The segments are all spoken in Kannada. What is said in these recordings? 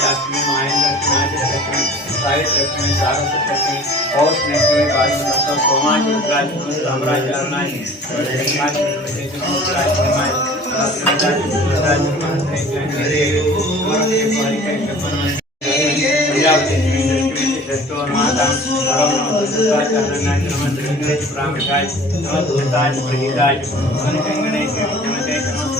ساتھ میں مائن رکھنا آجے سکتے ہیں سائے سکتے ہیں ساروں سے سکتے ہیں اور اس میں کوئی بات مطلب سوان جو کرا جو سامرا جارنا ہی اور جنگا جو کرا جو مائن موسیقی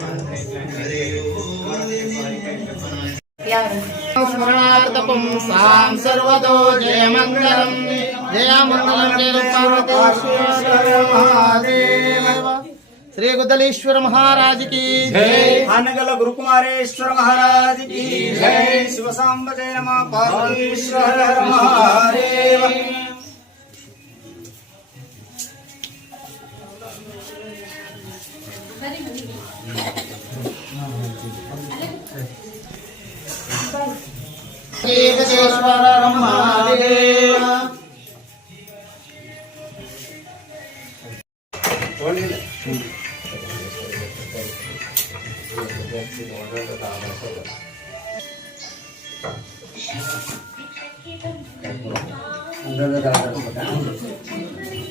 पुंसां सर्वतो जयमङ्गलम् जयमङ्गलम् శ్రీ గుద్దలేశ్వర మహారాజుకి అనగల గురుకుమారేశ్వర మహారాజుకి శివ సాంబ జయ నమ. పార్వతీశ్వర మహాదేవ. శ్రీకటేశ్వరం మహాదేవ అందరూ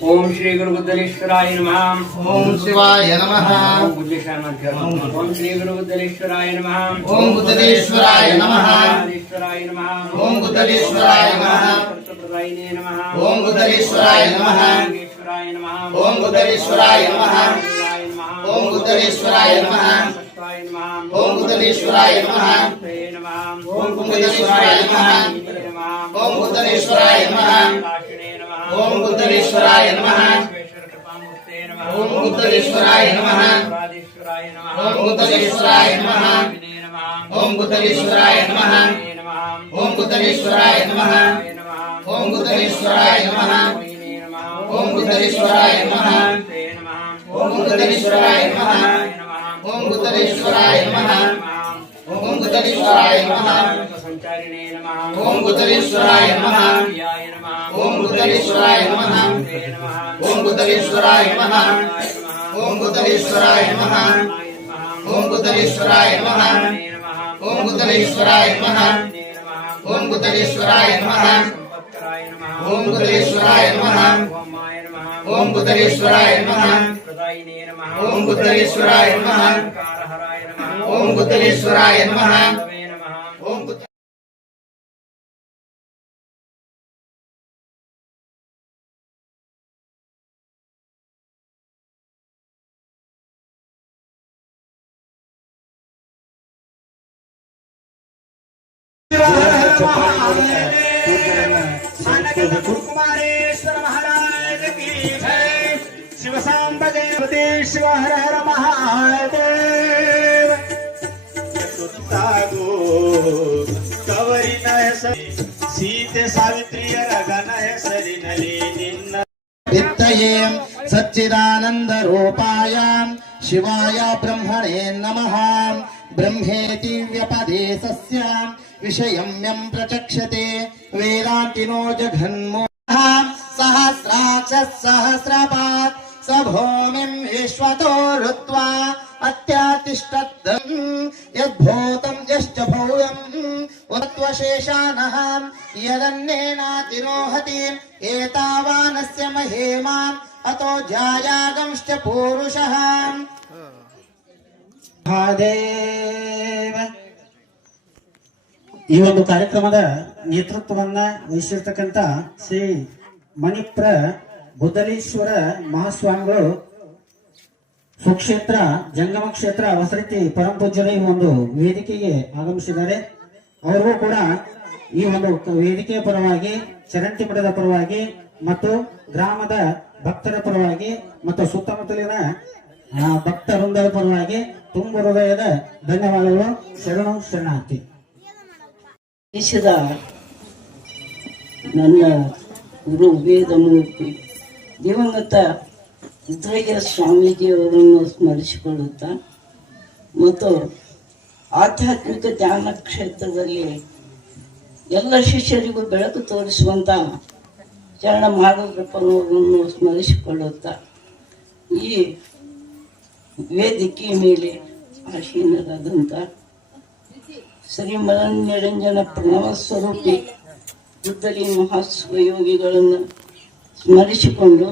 ओम श्री गुरु बुद्धलेश्वराय नमः ओम शिवाय नमः ओम बुद्धेश्वराय ओम श्री गुरु बुद्धलेश्वराय नमः ओम बुद्धेश्वराय नमः बुद्धेश्वराय नमः ओम बुद्धेश्वराय नमः ओम बुद्धेश्वराय नमः ओम बुद्धेश्वराय नमः ओम बुद्धेश्वराय नमः ओम बुद्धेश्वराय नमः ओम बुद्धेश्वराय नमः ओम बुद्धेश्वराय नमः ఓం గుద్దలేశ్వరాయ నమ ఓం గుద్దలేశ్వరాయ నమ ఓం గుద్దలేశ్వరాయ నమ ఓం గుద్దలేశ్వరాయ నమ ఓం గుద్దలేశ్వరాయ నమ ఓం గుద్దలేశ్వరాయ నమ ఓం గుద్దలేశ్వరాయ నమ ఓం గుద్దలేశ్వరాయ నమ ఓం గుద్దలేశ్వరాయ నమ ఓం గుద్దలేశ్వరాయ నమ ఉత్తరిణే నమ ఓం ఉత్తరేశ్వరాయ నమ ఓం ఉత్తరేశ్వరాయ నమ ఓం ఉత్తరేశ్వరాయ నమ ఓం ఉత్తరేశ్వరాయ నమ ఓం ఉత్తరేశ్వరాయ నమ ఓం ఉత్తరేశ్వరాయ నమ ఓం ఉత్తరేశ్వరాయ నమ ఓం ఉత్తరేశ్వరాయ నమ ఓం బుద్ధరేశ్వరాయ నమ ఓం బుద్ధరేశ్వరాయ నమ ఓం బుద్ధరేశ్వరాయ నమ شام سیتے ساندی سچایا شو بر نم برے تی س وی نو جھنو سہ سہومی ہوتی یادنے ایتا نس مہیم اتوایاگ پو رشا ہ ಈ ಒಂದು ಕಾರ್ಯಕ್ರಮದ ನೇತೃತ್ವವನ್ನ ವಹಿಸಿರ್ತಕ್ಕಂಥ ಶ್ರೀ ಮಣಿಪ್ರ ಬುದ್ಧಲೇಶ್ವರ ಮಹಾಸ್ವಾಮಿಗಳು ಸುಕ್ಷೇತ್ರ, ಜಂಗಮ ಕ್ಷೇತ್ರ, ವಸತಿ, ಪರಂ ಪೂಜ್ಯರ ಈ ಒಂದು ವೇದಿಕೆಗೆ ಆಗಮಿಸಿದ್ದಾರೆ. ಅವರಿಗೂ ಕೂಡ ಈ ಒಂದು ವೇದಿಕೆಯ ಪರವಾಗಿ ಚರಂತಿ ಮಠದ ಪರವಾಗಿ ಮತ್ತು ಗ್ರಾಮದ ಭಕ್ತರ ಪರವಾಗಿ ಮತ್ತು ಸುತ್ತಮುತ್ತಲಿನ ಭಕ್ತ ವೃಂದದ ಪರವಾಗಿ ತುಂಬ ಹೃದಯದ ಧನ್ಯವಾದಗಳು. ಶರಣು ಶರಣಾರ್ಥಿ. ದೇಶದ ನನ್ನ ಗುರು ವೇದಮೂರ್ತಿ ದಿವಂಗತ ರುದ್ರಯ್ಯ ಸ್ವಾಮೀಜಿಯವರನ್ನು ಸ್ಮರಿಸಿಕೊಳ್ಳುತ್ತಾ ಮತ್ತು ಆಧ್ಯಾತ್ಮಿಕ ಧ್ಯಾನ ಕ್ಷೇತ್ರದಲ್ಲಿ ಎಲ್ಲ ಶಿಷ್ಯರಿಗೂ ಬೆಳಕು ತೋರಿಸುವಂತ ಚರಣ ಮಹಾರುದ್ರಪ್ಪನವರನ್ನು ಸ್ಮರಿಸಿಕೊಳ್ಳುತ್ತಾ ಈ ವೇದಿಕೆಯ ಮೇಲೆ ಆಸೀನರಾದಂಥ ಶ್ರೀ ನಿರಂಜನ ಪ್ರಣವ ಸ್ವರೂಪಿ ಬುದ್ಧಲಿ ಮಹಾಸ್ವಯೋಗಿಗಳನ್ನು ಸ್ಮರಿಸಿಕೊಂಡು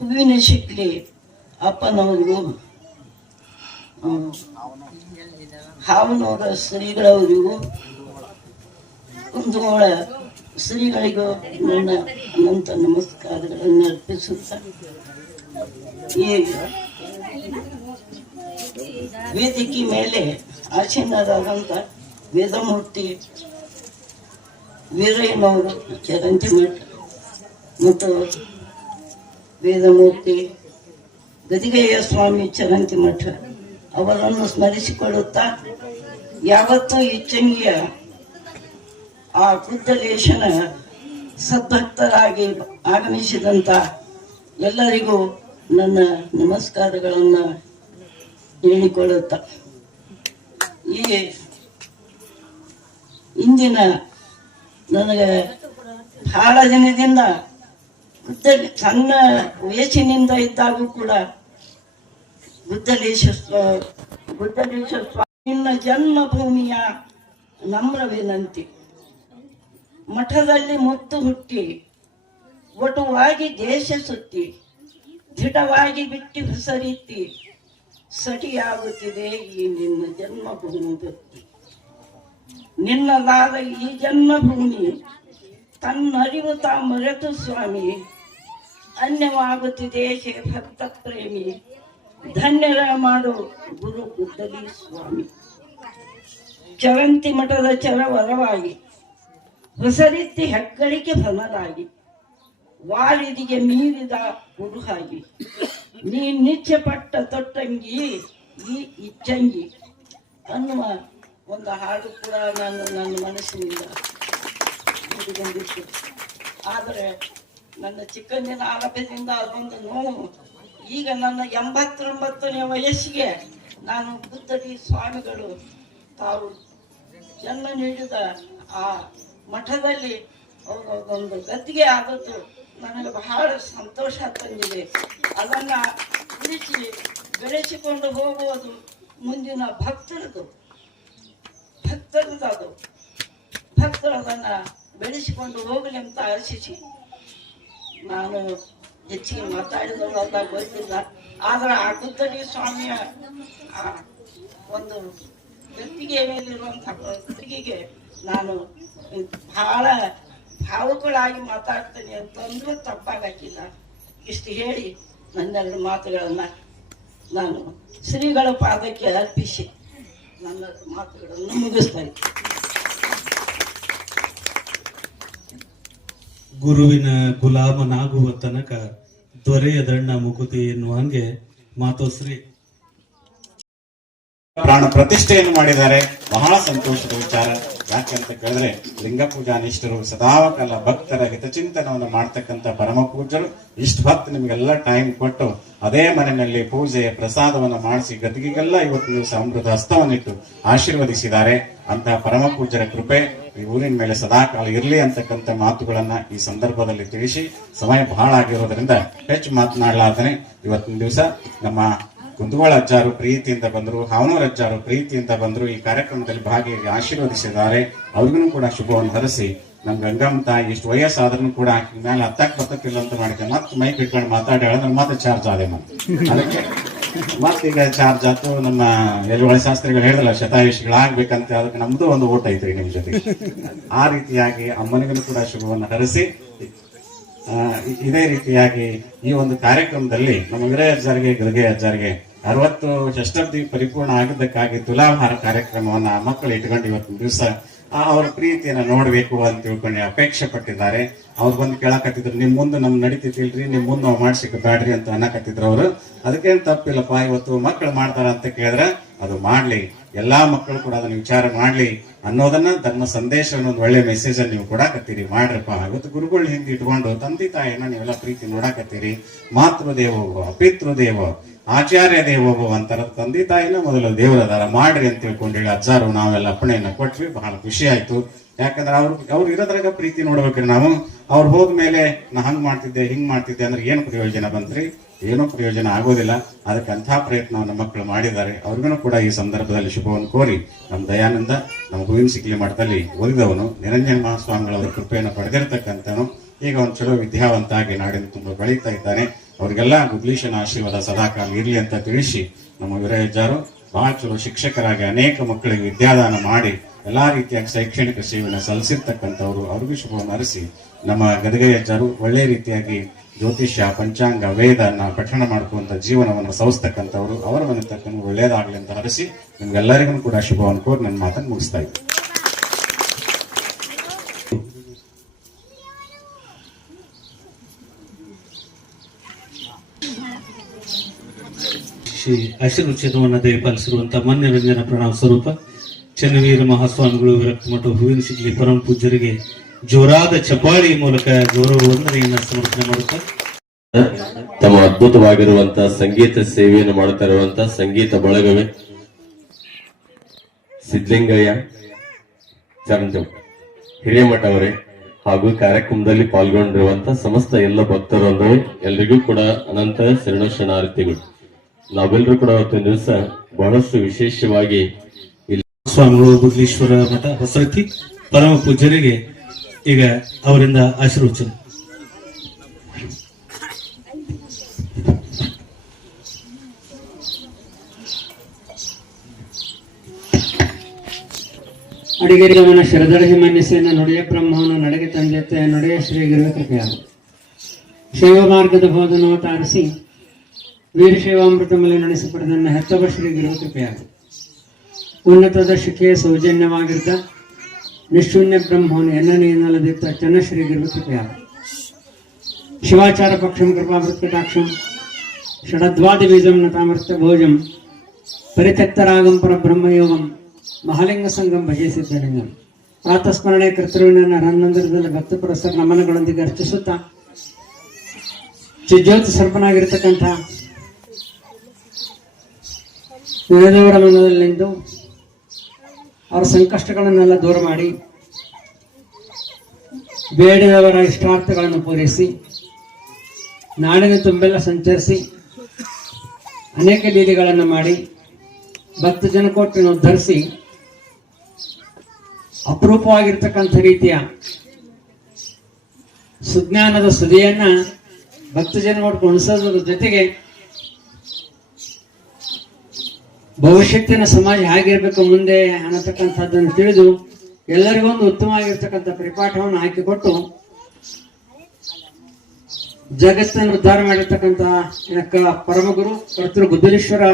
ಹೂವಿನ ಶಿಕ್ಲಿ ಅಪ್ಪನವರಿಗೂ ಹಾವನವರ ಶ್ರೀಗಳವರಿಗೂ ಕುಂದಗೋಳ ಶ್ರೀಗಳಿಗೂ ನನ್ನ ಅನಂತ ನಮಸ್ಕಾರಗಳನ್ನು ಅರ್ಪಿಸುತ್ತಾ ಈ ವೇದಿಕೆ ಮೇಲೆ ಆಸೀನರಾದಂಥ ವೇದಮೂರ್ತಿ ವೀರಯ್ಯನವರು ಚರಂತಿ ಮಠ ಮತ್ತು ವೇದಮೂರ್ತಿ ಗದಿಗಯ್ಯ ಸ್ವಾಮಿ ಚರಂತಿ ಮಠ ಅವರನ್ನು ಸ್ಮರಿಸಿಕೊಳ್ಳುತ್ತಾ ಯಾವತ್ತೂ ಇಚ್ಚಂಗಿಯ ಆ ಬುದ್ಧಲೇಶನ ಸದ್ಭಕ್ತರಾಗಿ ಆಗಮಿಸಿದಂಥ ಎಲ್ಲರಿಗೂ ನನ್ನ ನಮಸ್ಕಾರಗಳನ್ನು ಹೇಳಿಕೊಳ್ಳುತ್ತ. ಈ ಇಂದಿನ ನನಗೆ ಬಹಳ ದಿನದಿಂದ ಸಣ್ಣ ವಯಸ್ಸಿನಿಂದ ಇದ್ದಾಗೂ ಕೂಡ ಬುದ್ಧಲೇಶ ಬುದ್ಧಲೇಶ ಸ್ವಾಮಿನ ಜನ್ಮಭೂಮಿಯ ನಮ್ರ ವಿನಂತಿ ಮಠದಲ್ಲಿ ಮುತ್ತು ಹುಟ್ಟಿ, ಒಟುವಾಗಿ ದೇಶ ಸುತ್ತಿ, ದೃಢವಾಗಿ ಬಿಟ್ಟು ಹೊಸರೀತಿ ಸಟಿಯಾಗುತ್ತಿದೆ ಈ ನಿನ್ನ ಜನ್ಮಭೂಮಿ ಭಕ್ತಿ ನಿನ್ನದಾದ ಈ ಜನ್ಮಭೂಮಿ, ತನ್ನರಿವು ತಾ ಮರೆತು ಸ್ವಾಮಿ. ಅನ್ಯವಾಗುತ್ತಿದೆ ಹೇ ಭಕ್ತ ಪ್ರೇಮಿ. ಧನ್ಯರ ಮಾಡು ಗುರು ಗುದ್ದಲಿ ಸ್ವಾಮಿ. ಚರಂತಿ ಮಠದ ಚರವರವಾಗಿ ಹೊಸ ರೀತಿ ಹೆಗ್ಗಳಿಕೆ ಬನರಾಗಿ ವಾರಿದಿಗೆ ಮೀರಿದ ಕುರುಹಾಗಿ ನೀ ನಿಚ್ಚೆ ಪಟ್ಟ ತೊಟ್ಟಂಗಿ, ಈ ಇಚ್ಚಂಗಿ. ಅನ್ನುವ ಒಂದು ಹಾಡು ಕೂಡ ನಾನು ನನ್ನ ಮನಸ್ಸಿನಿಂದ ಆದರೆ ನನ್ನ ಚಿಕ್ಕಂದಿನ ಆರಂಭದಿಂದ ಅದೊಂದು ನೋವು. ಈಗ ನನ್ನ ಎಂಬತ್ತೊಂಬತ್ತನೇ ವಯಸ್ಸಿಗೆ ನಾನು ಬುದ್ಧಡಿ ಸ್ವಾಮಿಗಳು ತಾವು ಜನ್ಮ ನೀಡಿದ ಆ ಮಠದಲ್ಲಿ ಅವರು ಒಂದು ಗದ್ದಿಗೆ ಆದದ್ದು ನನಗೆ ಬಹಳ ಸಂತೋಷ ತಂದಿದೆ. ಅದನ್ನ ಉಳಿಸಿ ಬೆಳೆಸಿಕೊಂಡು ಹೋಗುವುದು ಮುಂದಿನ ಭಕ್ತರದು. ಭಕ್ತರದ್ದು. ಭಕ್ತರು ಅದನ್ನ ಬೆಳೆಸಿಕೊಂಡು ಹೋಗಲಿ ಅಂತ ಆಶಿಸಿ ನಾನು ಹೆಚ್ಚಿಗೆ ಮಾತಾಡಿದವಲ್ಲ ಗೊತ್ತಿಲ್ಲ. ಆದ್ರೆ ಆ ಗುದ್ದಡಿ ಸ್ವಾಮಿಯ ಒಂದು ವ್ಯಕ್ತಿಗೆ ಮೇಲಿರುವಂತಹ ಗದ್ದಿಗೆಗೆ ನಾನು ಬಹಳ ಭಾವುಕಳಾಗಿ ಮಾತಾಡ್ತೇನೆ ಅಂತಂದ್ರೂ ತಪ್ಪಾಗಿಲ್ಲ ಇಷ್ಟು ಹೇಳಿ ನನ್ನೆರಡು ಮಾತುಗಳನ್ನು ನಾನು ಶ್ರೀಗಳ ಪಾದಕ್ಕೆ ಅರ್ಪಿಸಿ ನನ್ನ ಮಾತುಗಳನ್ನು ಮುಗಿಸ್ತೇನೆ ಗುರುವಿನ ಗುಲಾಮನಾಗುವ ತನಕ ದೊರೆಯದಣ್ಣ ಮುಕುತಿ ಎನ್ನುವ ಹಂಗೆ ಮಾತೋಶ್ರೀ ಪ್ರಾಣ ಪ್ರತಿಷ್ಠೆಯನ್ನು ಮಾಡಿದ್ದಾರೆ. ಬಹಳ ಸಂತೋಷದ ವಿಚಾರ. ಯಾಕೆ ಅಂತ ಕೇಳಿದ್ರೆ ಲಿಂಗ ಪೂಜಾ ನಿಷ್ಠರು ಸದಾಕಾಲ ಭಕ್ತರ ಹಿತಚಿಂತನವನ್ನು ಮಾಡ್ತಕ್ಕಂಥ ಪರಮ ಪೂಜ್ಯರು ಇಷ್ಟು ಭಕ್ತ ನಿಮಗೆಲ್ಲ ಟೈಮ್ ಕೊಟ್ಟು ಅದೇ ಮನೆಯಲ್ಲಿ ಪೂಜೆ, ಪ್ರಸಾದವನ್ನ ಮಾಡಿಸಿ ಗತಿಗೆಲ್ಲ ಇವತ್ತು ದಿವಸ ಅಮೃತ ಹಸ್ತವನ್ನಿಟ್ಟು ಆಶೀರ್ವದಿಸಿದ್ದಾರೆ. ಅಂತ ಪರಮ ಪೂಜ್ಯರ ಕೃಪೆ ಈ ಊರಿನ ಮೇಲೆ ಸದಾಕಾಲ ಇರಲಿ ಅಂತಕ್ಕಂಥ ಮಾತುಗಳನ್ನ ಈ ಸಂದರ್ಭದಲ್ಲಿ ತಿಳಿಸಿ, ಸಮಯ ಬಹಳ ಆಗಿರೋದ್ರಿಂದ ಹೆಚ್ಚು ಮಾತನಾಡಲಾರ್ದನೆ. ಇವತ್ತಿನ ದಿವಸ ನಮ್ಮ ಕುಂದಗೋಳ ಅಜ್ಜಾರು ಪ್ರೀತಿಯಿಂದ ಬಂದರು, ಹಾವನೂರ್ ಅಜ್ಜಾರು ಪ್ರೀತಿಯಿಂದ ಬಂದರು, ಈ ಕಾರ್ಯಕ್ರಮದಲ್ಲಿ ಭಾಗಿಯಾಗಿ ಆಶೀರ್ವದಿಸಿದ್ದಾರೆ. ಅವ್ರಿಗೂ ಕೂಡ ಶುಭವನ್ನು ಹರಿಸಿ ನಮ್ಮ ಗಂಗಮ್ಮ ತಾಯಿ ಇಷ್ಟು ವಯಸ್ಸಾದ್ರೂ ಕೂಡ ಆಕೆ ಮೇಲೆ ಹತ್ತಕ್ಕೆ ಬರ್ತಕ್ಕಿಲ್ಲ ಅಂತ ಮಾಡಿದೆ ಮತ್ತೆ ಮೈಕ್ ಇಟ್ಕೊಂಡು ಮಾತಾಡಿ, ಹೇಳಿದ್ರೆ ಮತ್ತೆ ಚಾರ್ಜ್ ಆದೆ ಮತ್ತೆ. ಅದಕ್ಕೆ ಮತ್ತೀಗ ಚಾರ್ಜ್ ಆಯ್ತು ನಮ್ಮ ಎಲ್ಲಿ ಶಾಸ್ತ್ರಿಗಳು ಹೇಳಿದ್ರಲ್ಲ, ಶತಾಯುಷಿಗಳಾಗ್ಬೇಕಂತ. ಅದಕ್ಕೆ ನಮ್ದು ಒಂದು ಓಟ್ ಐತ್ರಿ ನಿಮ್ ಜೊತೆ. ಆ ರೀತಿಯಾಗಿ ಅಮ್ಮನಿಗೂ ಕೂಡ ಶುಭವನ್ನು ಹರಿಸಿ ಇದೇ ರೀತಿಯಾಗಿ ಈ ಒಂದು ಕಾರ್ಯಕ್ರಮದಲ್ಲಿ ನಮ್ಮ ವಿರಯ ಅಜ್ಜಾರಿಗೆ ಗದಗೆ ಅಜ್ಜಾರಿಗೆ ಅರವತ್ತು ಷಷ್ಠಬ್ದಿ ಪರಿಪೂರ್ಣ ಆಗಿದ್ದಕ್ಕಾಗಿ ತುಲಾಭಾರ ಕಾರ್ಯಕ್ರಮವನ್ನ ಮಕ್ಕಳು ಇಟ್ಕೊಂಡು ಇವತ್ತಿನ ದಿವಸ ಅವರ ಪ್ರೀತಿಯನ್ನು ನೋಡಬೇಕು ಅಂತ ತಿಳ್ಕೊಂಡು ಅಪೇಕ್ಷೆ ಪಟ್ಟಿದ್ದಾರೆ. ಅವ್ರು ಬಂದು ಕೇಳಕತ್ತಿದ್ರು, ನಿಮ್ ಮುಂದೆ ನಮ್ ನಡೀತಿಲ್ರಿ ನಿಮ್ ಮುಂದೆ ನಾವು ಮಾಡ್ಸಿಕ್ ಬ್ಯಾಡ್ರಿ ಅಂತ ಅನ್ನಕತ್ತಿದ್ರು ಅವರು. ಅದಕ್ಕೇನು ತಪ್ಪಿಲ್ಲಪ್ಪ, ಇವತ್ತು ಮಕ್ಕಳು ಮಾಡ್ತಾರ ಅಂತ ಕೇಳಿದ್ರೆ, ಅದು ಮಾಡ್ಲಿ. ಎಲ್ಲಾ ಮಕ್ಕಳು ಕೂಡ ಅದನ್ನ ವಿಚಾರ ಮಾಡ್ಲಿ ಅನ್ನೋದನ್ನ ತಮ್ಮ ಸಂದೇಶವನ್ನು ಒಂದು ಒಳ್ಳೆ ಮೆಸೇಜ್ ಅನ್ನು ನೀವು ಕೊಡಾಕತ್ತೀರಿ. ಮಾಡ್ರಪ್ಪ. ಇವತ್ತು ಗುರುಗಳು ಹಿಂದೆ ಇಟ್ಕೊಂಡು, ತಂದೆ ತಾಯಿಯನ್ನ ನೀವೆಲ್ಲ ಪ್ರೀತಿ ನೋಡಾಕತ್ತೀರಿ. ಮಾತೃದೇವೋ, ಅಪಿತೃದೇವೋ ಪಿತೃ ದೇವ ಆಚಾರ್ಯ ದೇವೋಭವ ಅಂತಾರೆ ತಂದೆ ತಾಯಿನ ಮೊದಲು ದೇವರದಾರ ಮಾಡ್ರಿ ಅಂತ ತಿಳ್ಕೊಂಡು ಹೇಳಿ ಅಜ್ಜಾರು, ನಾವೆಲ್ಲ ಅಪ್ಪಣೆಯನ್ನ ಕೊಟ್ವಿ. ಬಹಳ ಖುಷಿ ಆಯ್ತು. ಯಾಕಂದ್ರೆ ಅವ್ರು ಅವ್ರು ಇರೋದ್ರಾಗ ಪ್ರೀತಿ ನೋಡ್ಬೇಕ್ರಿ ನಾವು. ಅವ್ರು ಹೋದ್ಮೇಲೆ ನಾ ಹಂಗ್ ಮಾಡ್ತಿದ್ದೆ, ಹಿಂಗ್ ಮಾಡ್ತಿದ್ದೆ ಅಂದ್ರೆ ಏನು ಪ್ರಯೋಜನ ಬಂತ್ರಿ? ಏನೂ ಪ್ರಯೋಜನ ಆಗೋದಿಲ್ಲ. ಅದಕ್ಕೆ ಅಂಥ ನಮ್ಮ ಮಕ್ಕಳು ಮಾಡಿದ್ದಾರೆ. ಅವ್ರಿಗೂ ಕೂಡ ಈ ಸಂದರ್ಭದಲ್ಲಿ ಶುಭವನ್ನು ಕೋರಿ. ನಮ್ಮ ದಯಾನಂದ, ನಮ್ಮ ಗೋವಿಂದ ಸಿಕ್ಲಿ ಮಠದಲ್ಲಿ ಓದಿದವನು. ನಿರಂಜನ ಮಹಾಸ್ವಾಮಿಗಳವರ ಕೃಪೆಯನ್ನು ಪಡೆದಿರ್ತಕ್ಕಂಥವನು. ಈಗ ಒಂದು ಚಲೋ ವಿದ್ಯಾವಂತ ಆಗಿ ನಾಡಿನ ತುಂಬ ಬೆಳೀತಾ ಇದ್ದಾನೆ. ಅವ್ರಿಗೆಲ್ಲ ಮುಗ್ಲೀಶನ ಆಶೀರ್ವಾದ ಸದಾಕಾಲ ಇರಲಿ ಅಂತ ತಿಳಿಸಿ ನಮ್ಮ ವಿರಯಜ್ಜಾರು ಬಹಳ ಚಲೋ ಶಿಕ್ಷಕರಾಗಿ ಅನೇಕ ಮಕ್ಕಳಿಗೆ ವಿದ್ಯಾದಾನ ಮಾಡಿ ಎಲ್ಲಾ ರೀತಿಯಾಗಿ ಶೈಕ್ಷಣಿಕ ಸೇವೆಯನ್ನು ಸಲ್ಲಿಸಿರ್ತಕ್ಕಂಥವ್ರು. ಅವ್ರಿಗೂ ಶುಭವನ್ನು ಮರೆಸಿ ನಮ್ಮ ಗದಗಯ್ಯಜ್ಜರು ಒಳ್ಳೆ ರೀತಿಯಾಗಿ ಜ್ಯೋತಿಷ್ಯ, ಪಂಚಾಂಗ, ವೇದನ ಪಠಣ ಮಾಡ್ಕೊಂತ ಜೀವನವನ್ನು ಸವಿಸ್ತಕ್ಕಂಥವ್ರು ಅವರ ಮನೆ ತಕ್ಕನು ಒಳ್ಳೇದಾಗ್ಲಿ ಅಂತ ಹರಿಸಿ ನಿಮ್ಗೆಲ್ಲರಿಗೂ ಕೂಡ ಶುಭವನ್ನು ಕೋರಿ ನನ್ನ ಮಾತನ್ನು ಮುಗಿಸ್ತಾ ಇದ್ದೀನಿ. ಶ್ರೀ ಆಶೀರ್ವಚನವನ್ನು ದಯಪಾಲಿಸಿರುವಂತಹ ಮಾನ್ಯ ರಂಜನ ಪ್ರಣಾಮ ಸ್ವರೂಪ. ಚನ್ನವೀರ ಮಹಾಸ್ವಾಮಿಗಳು ಮಠ ಹೂವಿನ ಶಿಗ್ಲಿ ಪರಮ ಪೂಜ್ಯರಿಗೆ ಜೋರಾದ ಚಪ್ಪಾಳಿ ಮೂಲಕ ಗೌರವ ವಂದನೆಯನ್ನು ಸಮರ್ಪಣೆ ಮಾಡುತ್ತಾ. ತಮ್ಮ ಅದ್ಭುತವಾಗಿರುವಂತಹ ಸಂಗೀತ ಸೇವೆಯನ್ನು ಮಾಡ್ತಾ ಇರುವಂತಹ ಸಂಗೀತ ಬಳಗವೇ ಸಿದ್ಧಲಿಂಗಯ್ಯ ಚರಂಜಂ ಹಿರೇಮಠ ಅವರೇ. ಹಾಗೂ ಕಾರ್ಯಕ್ರಮದಲ್ಲಿ ಪಾಲ್ಗೊಂಡಿರುವಂತಹ ಸಮಸ್ತ ಎಲ್ಲ ಭಕ್ತರೊಂದಿಗೆ ಎಲ್ರಿಗೂ ಕೂಡ ಅನಂತ ಶರಣ ಶರಣಾರ್ಥಿಗಳು. ನಾವೆಲ್ಲರೂ ಕೂಡ ಅವತ್ತಿನ ದಿವಸ ಬಹಳಷ್ಟು ವಿಶೇಷವಾಗಿ ಸ್ವಾಮಿಗಳು ಮಠ ಹೊಸರತಿ ಪರಮ ಪೂಜ್ಯರಿಗೆ ಈಗ ಅವರಿಂದ ಆಶೀರ್ವಚನ. ಅಡಿಗೆರಿಯವನ ಶರದಳ ಹಿಮನ್ಯಸೆಯನ್ನು ನುಡಿಯ ಬ್ರಹ್ಮವನ್ನು ನಡೆಗೆ ತಂದೆತ್ತೆ ನುಡಿಯ ಶ್ರೀ ಗುರು ಕೃಪೆಯಾಗು ಶೈವ ಮಾರ್ಗದ ಬೋಧನವು ತಾರಿಸಿ ವೀರಶೈವಾಮೃತಮಲ್ಲಿ ನಡೆಸಿ ಪಡೆದನ್ನ ಹೆತ್ತವ ಶ್ರೀ ಗುರು ಕೃಪೆಯಾಗು ಉನ್ನತದ ಶಿಖೆಯ ಸೌಜನ್ಯವಾಗಿದ್ದ ನಿಶೂನ್ಯ ಬ್ರಹ್ಮವನ್ನು ಎನ್ನನೆಯನ್ನಲದಿತ್ತ ಚನ್ನ ಶ್ರೀ ಗುರು ಕೃಪೆಯಾಗು ಶಿವಾಚಾರ ಪಕ್ಷಂ ಕೃಪಾವೃತ್ಕಟಾಕ್ಷಂ ಷಡದ್ವಾದಿ ಬೀಜಂ ನತಾಮೃತ ಭೋಜಂ ಪರಿತ್ಯಕ್ತರಾಗಂ ಪರ ಮಹಾಲಿಂಗ ಸಂಗಂ ಭಜಿಸಿದ್ದಲಿಂಗಂ ಆತಸ್ಮರಣೆ ಕರ್ತೃವಿನ ರನ್ನಂದರದಲ್ಲಿ ಭಕ್ತ ಪುರಸ್ಸರ ನಮನಗಳೊಂದಿಗೆ ಅರ್ಚಿಸುತ್ತಾ, ಚಿಜ್ಯೋತಿ ಸರ್ಪನಾಗಿರ್ತಕ್ಕಂಥ ನೆನೆದವರ ಮನದಲ್ಲಿ ನಿಂತು ಅವರ ಸಂಕಷ್ಟಗಳನ್ನೆಲ್ಲ ದೂರ ಮಾಡಿ ಬೇಡಿದವರ ಇಷ್ಟಾರ್ಥಗಳನ್ನು ಪೂರೈಸಿ, ನಾಡಿನ ತುಂಬೆಲ್ಲ ಸಂಚರಿಸಿ, ಅನೇಕ ಲೀಲೆಗಳನ್ನು ಮಾಡಿ ಭಕ್ತ ಜನಕೋಟಿನ ಉದ್ಧರಿಸಿ ಅಪರೂಪವಾಗಿರ್ತಕ್ಕಂಥ ರೀತಿಯ ಸುಜ್ಞಾನದ ಸುದಿಯನ್ನ ಭಕ್ತ ಜನಕೋಟ್ ಉಣಿಸೋದ್ರ ಜೊತೆಗೆ ಭವಿಷ್ಯತ್ತಿನ ಸಮಾಜ ಹೇಗಿರ್ಬೇಕು ಮುಂದೆ ಅನ್ನತಕ್ಕಂಥದ್ದನ್ನು ತಿಳಿದು ಎಲ್ಲರಿಗೂ ಒಂದು ಉತ್ತಮವಾಗಿರ್ತಕ್ಕಂಥ ಪರಿಪಾಠವನ್ನು ಹಾಕಿಕೊಟ್ಟು ಜಗತ್ತನ್ನು ಉದ್ಧಾರ ಮಾಡಿರ್ತಕ್ಕಂಥ ಪರಮಗುರು ಕರ್ತೃ ಬುದ್ಧೇಶ್ವರ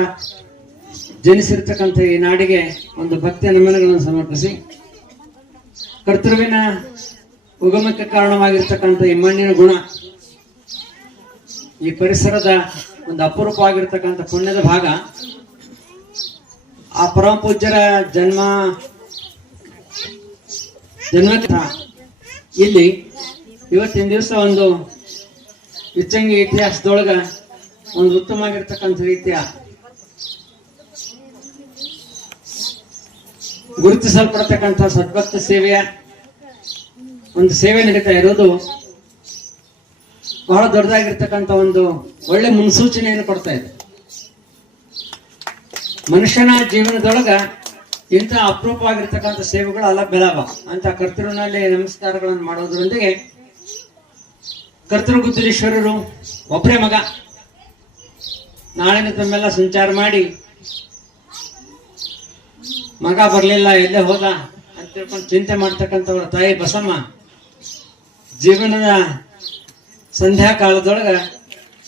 ಜನಿಸಿರ್ತಕ್ಕಂಥ ಈ ನಾಡಿಗೆ ಒಂದು ಭಕ್ತಿಯ ನಮನಗಳನ್ನು ಸಮರ್ಪಿಸಿ. ಕರ್ತೃವಿನ ಉಗಮಕ್ಕೆ ಕಾರಣವಾಗಿರ್ತಕ್ಕಂಥ ಈ ಮಣ್ಣಿನ ಗುಣ, ಈ ಪರಿಸರದ ಒಂದು ಅಪರೂಪವಾಗಿರ್ತಕ್ಕಂಥ ಪುಣ್ಯದ ಭಾಗ, ಆ ಪರಮ ಪೂಜ್ಯರ ಜನ್ಮ ಜನ್ಮ ಇಲ್ಲಿ ಇವತ್ತಿನ ದಿವಸ ಒಂದು ಇಚ್ಚಂಗಿ ಇತಿಹಾಸದೊಳಗ ಒಂದು ಉತ್ತಮವಾಗಿರ್ತಕ್ಕಂಥ ರೀತಿಯ ಗುರುತಿಸಲ್ಪಡ್ತಕ್ಕಂಥ ಸದ್ಭಕ್ತ ಸೇವೆಯ ಒಂದು ಸೇವೆ ನಡೀತಾ ಇರೋದು ಬಹಳ ದೊಡ್ಡದಾಗಿರ್ತಕ್ಕಂಥ ಒಂದು ಒಳ್ಳೆ ಮುನ್ಸೂಚನೆಯನ್ನು ಕೊಡ್ತಾ ಇದೆ. ಮನುಷ್ಯನ ಜೀವನದೊಳಗ ಇಂಥ ಅಪರೂಪವಾಗಿರ್ತಕ್ಕಂಥ ಸೇವೆಗಳು ಅಲ್ಲ ಬೆಳವ. ಅಂತ ಕರ್ತೃನಲ್ಲಿ ನಮಸ್ಕಾರಗಳನ್ನು ಮಾಡೋದ್ರೊಂದಿಗೆ ಕರ್ತೃ ಗುದ್ದಲೀಶ್ವರರು ಒಬ್ಬರೇ ಮಗ. ನಾಳಿನ ತಮ್ಮೆಲ್ಲ ಸಂಚಾರ ಮಾಡಿ ಮಗ ಬರ್ಲಿಲ್ಲ ಎಲ್ಲೇ ಹೋದ ಅಂತ ತಿಳ್ಕೊಂಡು ಚಿಂತೆ ಮಾಡ್ತಕ್ಕಂಥವ್ರ ತಾಯಿ ಬಸಮ್ಮ ಜೀವನದ ಸಂಧ್ಯಾ ಕಾಲದೊಳಗ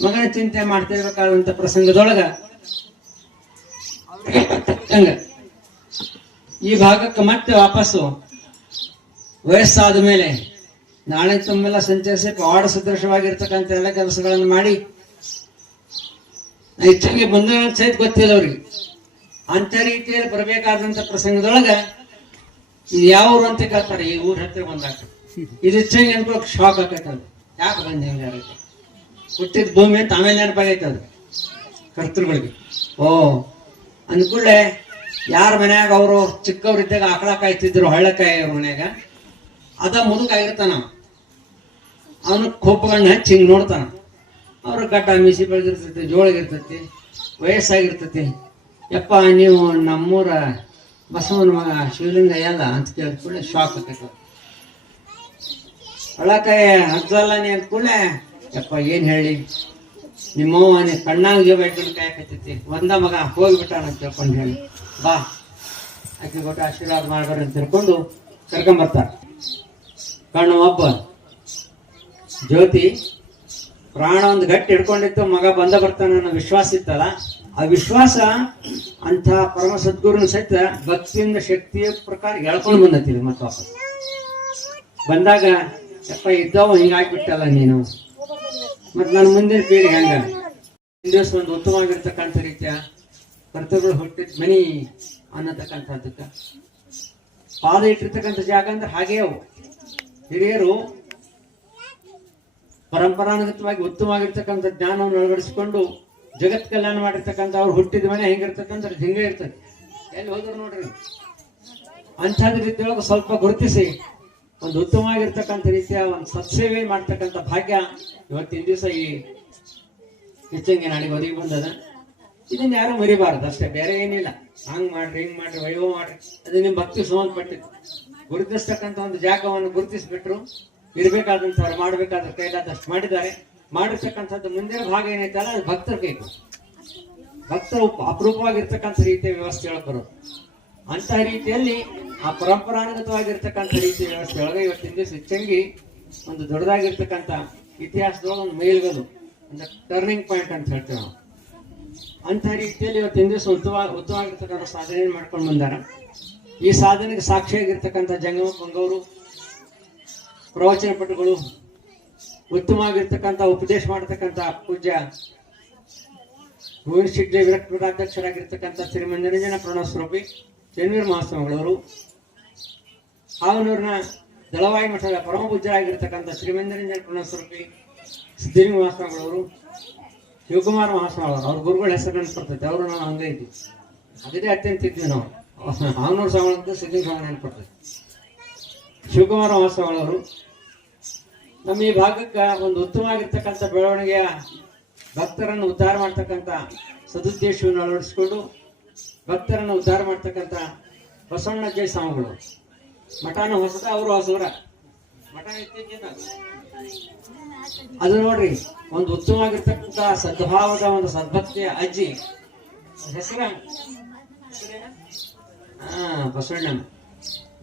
ಮಗನ ಚಿಂತೆ ಮಾಡ್ತಿರ್ಬೇಕಾದಂತ ಪ್ರಸಂಗದೊಳಗ ಈ ಭಾಗಕ್ಕೆ ಮತ್ತೆ ವಾಪಸ್ಸು. ವಯಸ್ಸಾದ ಮೇಲೆ ನಾಳೆ ತುಂಬೆಲ್ಲ ಸಂಚರಿಸಿ ಪವಾಡ ಸದೃಶವಾಗಿರ್ತಕ್ಕಂಥ ಎಲ್ಲ ಕೆಲಸಗಳನ್ನು ಮಾಡಿ. ಹೆಚ್ಚಿಗೆ ಬಂದ ಸಹಿತ ಗೊತ್ತಿಲ್ಲ ಅವ್ರಿಗೆ. ಅಂತ ರೀತಿಯಲ್ಲಿ ಬರಬೇಕಾದಂತ ಪ್ರಸಂಗದೊಳಗ ಯಾವ ಅಂತ ಕೇಳ್ತಾರೆ, ಈ ಊರ ಹತ್ರ ಬಂದಾಗ. ಇದು ಹೆಚ್ಚಾಗಿ ಅನ್ಕೋಕ್ ಶಾಕ್ ಆಕೈತೆ ಅದು. ಯಾಕೆ ಬಂದ ಹಿಂಗಾಗೈತೆ ಹುಟ್ಟಿದ ಭೂಮಿ ಅಂತ ಆಮೇಲೆ ನೆನಪಾಗೈತೆ ಅದು. ಕರ್ತೃಗಳಿಗೆ. ಓ ಅಂದ್ಕೂಡ್ಲೆ ಯಾರ ಮನ್ಯಾಗ ಅವರು ಚಿಕ್ಕವ್ರಿದ್ದಾಗ ಆಕಳ ಕಾಯ್ತಿದ್ರು ಹಳ್ಳಕಾಯಿ ಅವ್ರ ಮನ್ಯಾಗ, ಅದ ಮುದುಕಾಗಿರ್ತಾನ ಅವನು ಕೊಪ್ಪಗಳನ್ನ ಹಚ್ಚಿ ಹಿಂಗೆ ನೋಡ್ತಾನ. ಅವ್ರ ಗಡ್ಡ ಮಿಸಿ ಬೆಳೆದಿರ್ತೈತಿ ಜೋಳಗಿರ್ತೈತಿ ವಯಸ್ಸಾಗಿರ್ತೈತಿ. ಯಪ್ಪ, ನೀವು ನಮ್ಮೂರ ಬಸವನ ಮಗ ಶಿವಲಿಂಗ ಎಲ್ಲ ಅಂತ ಕೇಳಿದ ಕೂಡಲೇ ಶಾಕ್ ಆಕೈತಿ ಒಳಕಾಯ ಹಚ್ಚಲ್ಲ ನೀ ಕೂಡಲೇ, ಯಪ್ಪ, ಏನು ಹೇಳಿ? ನಿಮ್ಮವ್ವ ನೀ ಕಣ್ಣಾಗಿ ಬೈಕೊಂಡು ಕಾಯಕತ್ತೈತಿ ಒಂದ ಮಗ ಹೋಗ್ಬಿಟ್ಟಾನ ಅಂತ ತಿಳ್ಕೊಂಡು ಹೇಳಿ. ಬಾ, ಆಕೆ ಕೊಟ್ಟು ಆಶೀರ್ವಾದ ಮಾಡ್ಬಾರ ಅಂತ ತಿಳ್ಕೊಂಡು ಕರ್ಕೊಂಬರ್ತಾರೆ ಕಣ್ಣು ಒಬ್ಬ. ಜ್ಯೋತಿ, ಪ್ರಾಣ ಒಂದು ಗಟ್ಟಿ ಹಿಡ್ಕೊಂಡಿತ್ತು, ಮಗ ಬಂದ ಬರ್ತಾನೆ ಅನ್ನೋ ವಿಶ್ವಾಸ ಇತ್ತಲ್ಲ? ಆ ವಿಶ್ವಾಸ ಅಂತ ಪರಮ ಸದ್ಗುರುನ ಸಹಿತ ಭಕ್ತಿಯಿಂದ ಶಕ್ತಿಯ ಪ್ರಕಾರ ಎಳ್ಕೊಂಡು ಬಂದತ್ತೀನಿ ಮತ್ತ ಬಂದಾಗ ಅಪ್ಪ ಇದ್ದವ ಹಿಂಗಾಗ್ಬಿಟ್ಟಲ್ಲ ನೀನು. ಮತ್ತೆ ನನ್ನ ಮುಂದಿನ ಪೀಳಿಗೆ ಹಂಗ? ದಿವಸ ಒಂದು ಉತ್ತಮವಾಗಿರ್ತಕ್ಕಂಥ ರೀತಿಯ ಕರ್ತವ್ಯಗಳು ಹುಟ್ಟಿದ ಮನಿ ಅನ್ನತಕ್ಕಂಥದ್ದಕ್ಕ. ಪಾದ ಇಟ್ಟಿರ್ತಕ್ಕಂಥ ಜಾಗ ಅಂದ್ರೆ ಹಾಗೇ ಅವು. ಹಿರಿಯರು ಪರಂಪರಾನುಗತವಾಗಿ ಉತ್ತಮವಾಗಿರ್ತಕ್ಕಂಥ ಜ್ಞಾನವನ್ನು ಅಳವಡಿಸಿಕೊಂಡು ಜಗತ್ ಕಲ್ಯಾಣ ಮಾಡಿರ್ತಕ್ಕಂಥ ಅವ್ರು ಹುಟ್ಟಿದ ಮನೆ ಹೆಂಗಿರ್ತಕ್ಕಂಥ ಹಿಂಗೆ ಇರ್ತದೆ. ಎಲ್ಲಿ ಹೋದ್ರು ನೋಡ್ರಿ. ಅಂಥದ್ದು ರೀತಿಯೊಳಗೆ ಸ್ವಲ್ಪ ಗುರುತಿಸಿ. ಒಂದು ಉತ್ತಮವಾಗಿರ್ತಕ್ಕಂಥ ರೀತಿಯ ಒಂದು ಸತ್ಸೇವೆ ಮಾಡ್ತಕ್ಕಂಥ ಭಾಗ್ಯ ಇವತ್ತಿನ ದಿವಸ ಈ ಹೆಚ್ಚಂಗೆ ನಾಡಿಗೆ ಒದಗಿ ಬಂದದ. ಇದನ್ನ ಯಾರು ಮರಿಬಾರ್ದು, ಅಷ್ಟೇ ಬೇರೆ ಏನಿಲ್ಲ. ಹಂಗ್ ಮಾಡ್ರಿ, ಹಿಂಗ್ ಮಾಡ್ರಿ, ವೈಭವ ಮಾಡ್ರಿ. ಅದು ನಿಮ್ ಭಕ್ತಿ ಸಂಬಂಧಪಟ್ಟಿತ್ತು ಗುರುತಿಸ್ತಕ್ಕಂಥ ಒಂದು ಜಾಗವನ್ನು ಗುರುತಿಸ್ಬಿಟ್ರು. ಇರ್ಬೇಕಾದಂಥವ್ರು ಮಾಡ್ಬೇಕಾದ್ರೆ ಕೈಲಾದಷ್ಟು ಮಾಡಿದ್ದಾರೆ. ಮಾಡಿರ್ತಕ್ಕಂಥದ್ದು ಮುಂದಿನ ಭಾಗ ಏನೈತಲ್ಲ ಅದು ಭಕ್ತರ ಬೇಕು. ಭಕ್ತರು ಅಪರೂಪವಾಗಿರ್ತಕ್ಕಂಥ ರೀತಿಯ ವ್ಯವಸ್ಥೆ ಬರೋದು. ಅಂತಹ ರೀತಿಯಲ್ಲಿ ಆ ಪರಂಪರಾನುಗತವಾಗಿರ್ತಕ್ಕಂಥ ರೀತಿಯ ವ್ಯವಸ್ಥೆ ಒಳಗೆ ಇವತ್ತಿನ ದಿವಸ ಹೆಚ್ಚಂಗಿ ಒಂದು ದೊಡ್ಡದಾಗಿರ್ತಕ್ಕಂಥ ಇತಿಹಾಸದೊಳಗೆ ಒಂದು ಮೇಲ್ಗದು ಒಂದು ಟರ್ನಿಂಗ್ ಪಾಯಿಂಟ್ ಅಂತ ಹೇಳ್ತೇವೆ ನಾವು. ಅಂತಹ ರೀತಿಯಲ್ಲಿ ಇವತ್ತಿನ ದಿವಸ ಉತ್ತಮ ಉತ್ತಮವಾಗಿರ್ತಕ್ಕಂಥ ಸಾಧನೆ ಮಾಡ್ಕೊಂಡು ಬಂದಾರ. ಈ ಸಾಧನೆಗೆ ಸಾಕ್ಷಿಯಾಗಿರ್ತಕ್ಕಂಥ ಜಂಗಮ ಪಂಗವರು, ಪ್ರವಚನ ಪಟುಗಳು ಉತ್ತಮವಾಗಿರ್ತಕ್ಕಂಥ, ಉಪದೇಶ ಮಾಡತಕ್ಕಂಥ ಪೂಜ್ಯ ಗೋವಿಂದ ವಿರಕ್ತ ಪೀಠಾಧ್ಯಕ್ಷರಾಗಿರ್ತಕ್ಕಂಥ ಶ್ರೀ ಮಂಜನಂಜನ ಪ್ರಣಸ್ವರೂಪಿ ಚೆನ್ನವೀರ ಮಹಾಸ್ವಾಮಿಗಳವರು ಆವನೂರಿನ ದಳವಾಯಿ ಮಠದ ಪರಮ ಪೂಜ್ಯರಾಗಿರ್ತಕ್ಕಂಥ ಶ್ರೀ ಮಂಜನಂಜನ ಪ್ರಣಸ್ವರೂಪಿ ಸಿದ್ಧಿ ಮಹಾಸ್ವಾಮಿಗಳವರು, ಶಿವಕುಮಾರ ಮಹಾಸ್ವಾಮಿಗಳವರು, ಅವ್ರ ಗುರುಗಳ ಹೆಸರು ಕೊಡ್ತೈತೆ ಅವರು ನಾನು ಹಂಗೆ ಇದ್ವಿ ಅದೇ ಅತ್ಯಂತ ಇದ್ವಿ ನಾವು. ಆವನೂರು ಸ್ವಾಮಿಗಳಂತ ಸಿದ್ಧಿ ಸ್ವಾಮಿ ನೆನಪಡ್ತೈತೆ ಶಿವಕುಮಾರ ಮಹಾಸ್ವಾಮಿಗಳವರು ನಮ್ಮ ಈ ಭಾಗಕ್ಕೆ ಒಂದು ಉತ್ತಮವಾಗಿರ್ತಕ್ಕಂಥ ಬೆಳವಣಿಗೆಯ ಭಕ್ತರನ್ನು ಉದ್ಧಾರ ಮಾಡ್ತಕ್ಕಂಥ ಸದುದ್ದೇಶವನ್ನು ಅಳವಡಿಸಿಕೊಂಡು ಭಕ್ತರನ್ನು ಉದ್ಧಾರ ಮಾಡ್ತಕ್ಕಂಥ ಬಸವಣ್ಣ ಜೈ ಸ್ವಾಮಿಗಳು. ಮಠನ ಹೊಸದ ಅವರು ಹೊಸವರ. ಮಠ ಇತ್ತೀಚಿನ. ಅದು ನೋಡ್ರಿ ಒಂದು ಉತ್ತಮವಾಗಿರ್ತಕ್ಕಂಥ ಸದ್ಭಾವದ ಒಂದು ಸದ್ಭಕ್ತಿಯ ಅಜ್ಜಿ. ಹೆಸರ? ಹಾ ಬಸವಣ್ಣ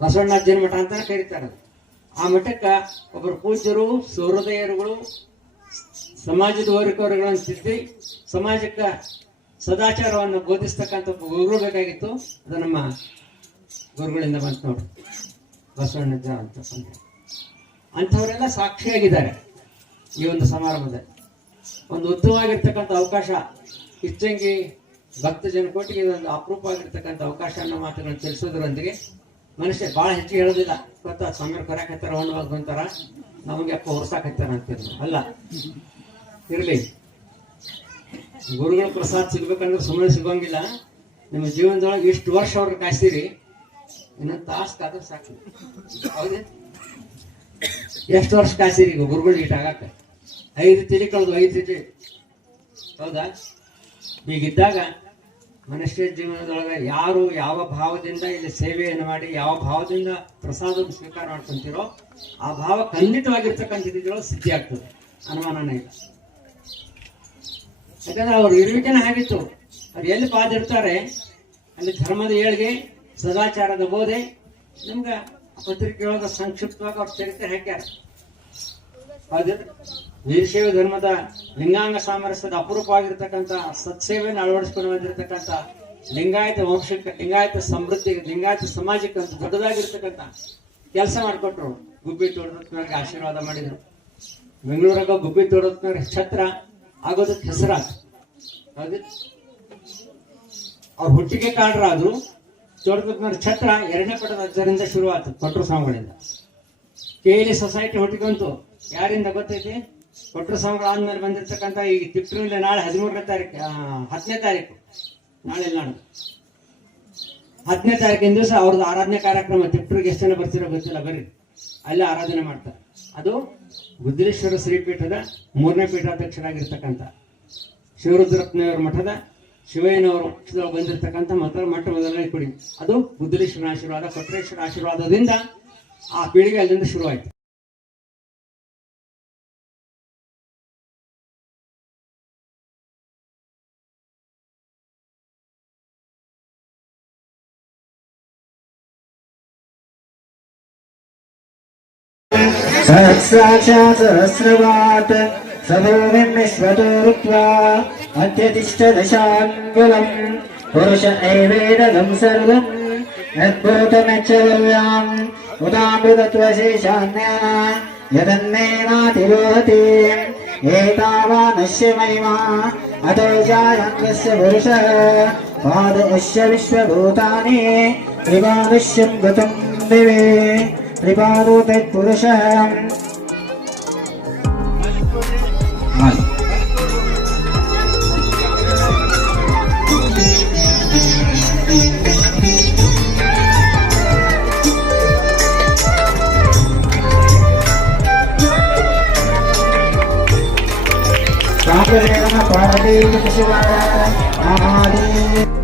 ಬಸವಣ್ಣ ಅಜ್ಜನ ಮಠ ಅಂತಾನೆ ಕರೀತಾರೆ ಅದು. ಆ ಮಠಕ್ಕ ಒಬ್ಬರು ಪೂಜ್ಯರು, ಸೌಹೃದಯರುಗಳು, ಸಮಾಜದ ವರ್ಗವರ್ಗಗಳನ್ನು ಸಿದ್ಧಿ ಸಮಾಜಕ್ಕೆ ಸದಾಚಾರವನ್ನು ಬೋಧಿಸ್ತಕ್ಕಂಥ ಗುರುಗಳು ಬೇಕಾಗಿತ್ತು. ಅದು ನಮ್ಮ ಗುರುಗಳಿಂದ ಬಂತು ನೋಡಿ. ಬಸವಣ್ಣಜ್ಜ ಅಂತ. ಅಂಥವರೆಲ್ಲ ಸಾಕ್ಷಿಯಾಗಿದ್ದಾರೆ ಈ ಒಂದು ಸಮಾರಂಭದಲ್ಲಿ. ಒಂದು ಉತ್ತಮವಾಗಿರ್ತಕ್ಕಂಥ ಅವಕಾಶ ಇಚ್ಚಂಗಿ ಭಕ್ತ ಜನಕೋಟಿಗೆ ಇದೊಂದು ಅಪರೂಪವಾಗಿರ್ತಕ್ಕಂಥ ಅವಕಾಶ ಅನ್ನೋ ಮಾತುಗಳನ್ನು ತಿಳಿಸೋದ್ರೊಂದಿಗೆ ಮನುಷ್ಯ ಭಾಳ ಹೆಚ್ಚಿಗೆ ಹೇಳೋದಿಲ್ಲ. ಗೊತ್ತಾ ಸ್ವಾಮಿ ಕರ್ಯಾಕತ್ತಾರ ಉಣ್ಬೇಕು ಬಂತಾರ. ನಮಗೆ ಅಪ್ಪ ಹೊರ್ಸಾಕತ್ತಾರ ನಾವು. ಅಲ್ಲ, ಇರ್ಲಿ. ಗುರುಗಳ ಪ್ರಸಾದ ಸಿಗ್ಬೇಕಂದ್ರೆ ಸುಮ್ಮನೆ ಸಿಗೋಂಗಿಲ್ಲ ನಿಮ್ಮ ಜೀವನದೊಳಗೆ ಇಷ್ಟು ವರ್ಷ ಅವ್ರಿಗೆ ಕಾಯಿಸ್ತೀರಿ ಇನ್ನೊಂದು ತಾಸು ಕಾದ್ರೆ ಸಾಕು. ಹೌದೇ? ಎಷ್ಟು ವರ್ಷ ಕಾಯ್ಸಿರಿ ಈಗ ಗುರುಗಳು ಇಟ್ಟು ಆಗಾಕ ಐದು ತಿಳಿ ಕಳೆದು, ಐದು ತಿಳಿ. ಹೌದಾ? ಹೀಗಿದ್ದಾಗ ಮನುಷ್ಯ ಜೀವನದೊಳಗೆ ಯಾರು ಯಾವ ಭಾವದಿಂದ ಇಲ್ಲಿ ಸೇವೆಯನ್ನು ಮಾಡಿ, ಯಾವ ಭಾವದಿಂದ ಪ್ರಸಾದವನ್ನು ಸ್ವೀಕಾರ ಮಾಡ್ಕೊಂತೀರೋ, ಆ ಭಾವ ಖಂಡಿತವಾಗಿರ್ತಕ್ಕಂಥದ್ರೊಳಗೆ ಸಿದ್ಧಿ ಆಗ್ತದೆ. ಅನುಮಾನನೇ ಇಲ್ಲ. ಯಾಕಂದ್ರೆ ಅವ್ರ ಇರುವಿಕೆನೇ ಆಗಿತ್ತು. ಅವ್ರು ಎಲ್ಲಿ ಪಾದಿರ್ತಾರೆ? ಅಲ್ಲಿ ಧರ್ಮದ ಏಳಿಗೆ, ಸದಾಚಾರದ ಬೋಧೆ, ನಿಮ್ಗೆ ಪತ್ರಿಕೆಯೊಳಗೆ ಸಂಕ್ಷಿಪ್ತವಾಗಿ ಅವ್ರ ಚರಿತ್ರೆ ಹಾಕ್ಯಾರ. ಹೌದು ವೀರಶೈವ ಧರ್ಮದ ಲಿಂಗಾಂಗ ಸಾಮರಸ್ಯದ ಅಪರೂಪವಾಗಿರ್ತಕ್ಕಂಥ ಸತ್ಸೇವೆಯನ್ನು ಅಳವಡಿಸ್ಕೊಂಡು ಬಂದಿರತಕ್ಕಂಥ ಲಿಂಗಾಯತ ವಂಶಕ್ಕೆ ಲಿಂಗಾಯತ ಸಮೃದ್ಧಿ, ಲಿಂಗಾಯತ ಸಮಾಜಕ್ಕೆ ಅಂತ ದೊಡ್ಡದಾಗಿರ್ತಕ್ಕಂಥ ಕೆಲಸ ಮಾಡಿಕೊಟ್ರು. ಗುಬ್ಬಿ ತೋಡದತ್ನವ್ರಿಗೆ ಆಶೀರ್ವಾದ ಮಾಡಿದರು. ಬೆಂಗಳೂರಾಗ ಗುಬ್ಬಿ ತೋಡದತ್ನವ್ರಿಗೆ ಛತ್ರ ಆಗೋದಕ್ಕೆ ಹೆಸರಾತು ಅವ್ರ ಹುಟ್ಟಿಗೆ ಕಾರಣರಾದ್ರು ತೋಟದ ಛತ್ರ ಎರಡನೇ ಪಟ್ಟದ ಅಜ್ಜರಿಂದ ಶುರುವಾತು ಕೊಟ್ರು ಸ್ವಾಮಿಗಳಿಂದ. ಕೇಲಿ ಸೊಸೈಟಿ ಹುಟ್ಟಿಕೊಂತು ಯಾರಿಂದ ಗೊತ್ತೈತಿ? ಕೊಟ್ರು ಸ್ವಾಮಿಗಳು ಆದ್ಮೇಲೆ ಬಂದಿರ್ತಕ್ಕಂಥ ಈ ಇಲ್ಲ ನಾಳೆ ಹದಿಮೂರನೇ ತಾರೀಕು ಹತ್ತನೇ ತಾರೀಕು. ನಾಳೆ ನಾಳೆ ಹತ್ತನೇ ತಾರೀಕಿನ ದಿವಸ ಅವ್ರದ್ದು ಆರಾಧನೆ ಕಾರ್ಯಕ್ರಮ ತಿಪ್ಟೂರಿಗೆ ಎಷ್ಟು ಜನ ಬರ್ತಿರೋ ಗೊತ್ತಿಲ್ಲ, ಬರ್ರಿ. ಅಲ್ಲೇ ಆರಾಧನೆ ಮಾಡ್ತಾರೆ. ಅದು ಗುದ್ದಲೇಶ್ವರ ಶ್ರೀಪೀಠದ ಮೂರನೇ ಪೀಠಾಧ್ಯಕ್ಷರಾಗಿರ್ತಕ್ಕಂಥ ಶಿವರುದ್ರಪ್ಪನವರ ಮಠದ ಶಿವಯ್ಯನವರು ಪಕ್ಷದೊಳಗೆ ಬಂದಿರತಕ್ಕಂಥ ಮತ ಮಠ ಮೊದಲನೇ ಕುಡಿ. ಅದು ಬುದ್ಧೇಶ್ವರ ಆಶೀರ್ವಾದ, ಕೊಟ್ರೇಶ್ವರ ಆಶೀರ್ವಾದದಿಂದ ಆ ಪೀಳಿಗೆ ಅಲ್ಲಿಂದ ಶುರುವಾಯಿತು. सहस्राक्षात् सहस्रवात् सभूमिन्विश्वतो रुक्त्वा अत्यतिष्ठदशाङ्गुलम् पुरुष एवेदगं सर्वम् यद्भूतमेच्छव्याम् उदामृतत्वशेषान्या यदन्नेनातिरोहति एतावानस्य महिमा अतो जायङ्गस्य पुरुषः पादस्य विश्वभूतानि त्रिपादश्यं गतं दिवे त्रिपादो तत्पुरुषः पार्वती शिवाय महादेव